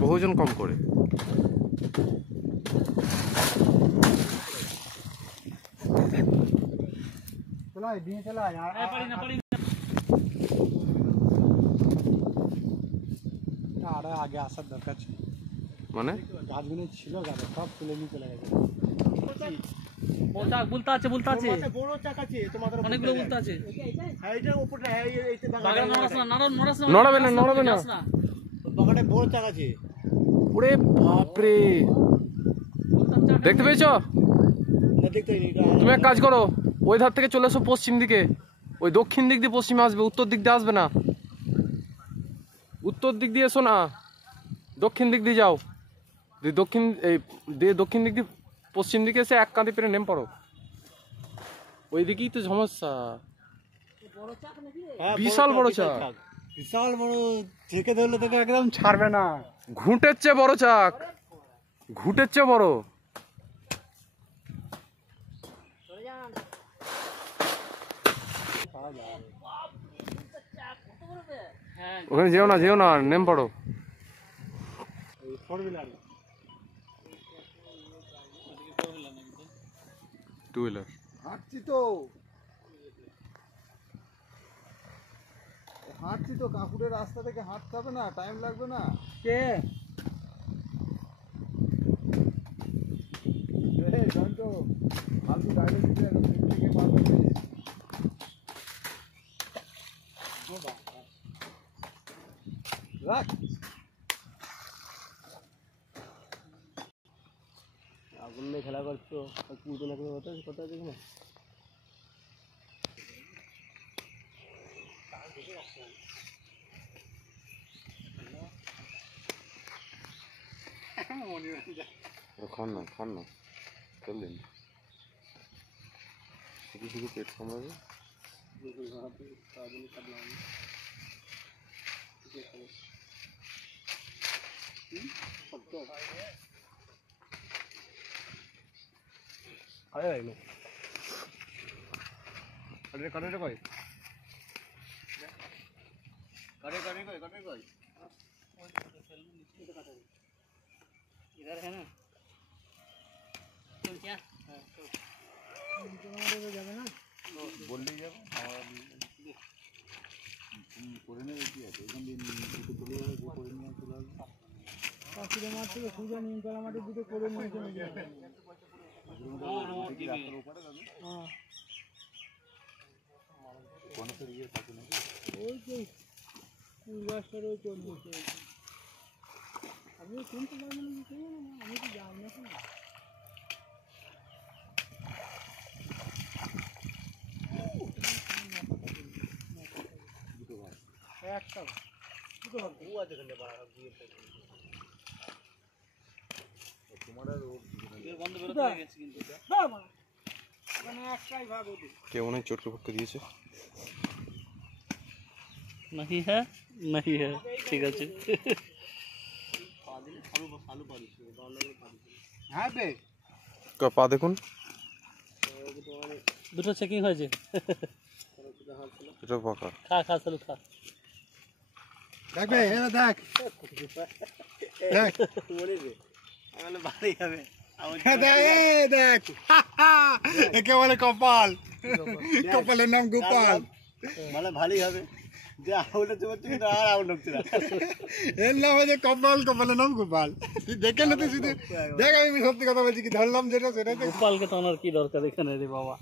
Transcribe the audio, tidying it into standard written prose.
বহুজন কম করে আগে আসার দরকার ছিল, মানে গাছগুলো ছিল গাছে সব তুলে নিয়ে চলে গেছে। বুলতা আছে বড় চাক আছে তোমাদের অনেকগুলো বুলতা আছে। হ্যাঁ এইটার উপরটা এইতে বাগান নড়াবে না নড়াবে না বাগানে বড় চাক আছে। ওরে বাপরে দেখতে পেয়েছো? না দেখতে পাইনি। তুমি এক কাজ করো, ওই ধার থেকে চলে এসো পশ্চিম দিকে, ওই দক্ষিণ দিক দিয়ে পশ্চিমে আসবে, উত্তর দিক দিয়ে আসবে না। উত্তর দিক দিয়ে এসো না, দক্ষিণ দিক দিয়ে যাও, দক্ষিণ দিক দিয়ে পশ্চিম দিকে এসে এক কাঁধে পেরে নেমে পড়ো। ওই দিকেই তো সমস্যা, বিশাল বড় চাক, বিশাল বড়, থেকে ধরলে তোকে একদম ছাড়বে না। ঘুঁটের চেয়ে বড় চাক, ঘুঁটের চেয়ে বড়। ওখানে যেও না নেম পড়ো। টু হুইলার হাঁটছি তো কাকুরের রাস্তা থেকে হাঁটতে হবে না, টাইম লাগবে না। কে ফালতু গাড়ি থেকে পাবে রাখ। আগুন নিয়ে খেলা করছো, পুজো না করে কথা দেখি না। খান না চললেন শুধু পেট সামলাবে। इधर है ना, क्या যাবে না বললেই যাবো করে নেবে কি আছে, এখান দিয়ে চলে যাবে, করে নিয়ে চলে আসবে। পাখির মাঠ থেকে সোজা নিমতলা মাটির দিকে করে নিয়ে চলে যাবে। রাস্তার ওপারে যাবে, গণেশের ইয়ে থাকে নাকি ওই যে পূর্বাশার ওই চলছে। আপনি চিনতে পারবেন না, আমি তো জানি না। একটা দুটো হবে ও আছে এখানে তোমার আর বন্ধ বেরোতে হয়ে গেছে কিন্তু মানে একটাই ভাগ ওদের। কেউ মনে হয় চটকে ফটকে দিয়েছে। नहीं है ঠিক আছে। হ্যাঁ বে পা দেখুন, দুটো চেকিং হয়েছে। এটা পাকা। খা চলো খা। দেখ বে এরা দেখ দেখ মনে রে মানে ভারী হবে। দেখ একে বলে কপাল, কপালের নাম গোপাল, মানে ভালোই হবে যে আউট হচ্ছে কিন্তু আর আউট হচ্ছে না। এর নাম হচ্ছে কপাল, কপালের নাম গোপাল। তুই দেখে না, তুই শুধু দেখ, আমি সত্যি কথা বলছি, কি ধরলাম যেটা সেটা। গোপালকে তো আমার কি দরকার এখানে রে বাবা।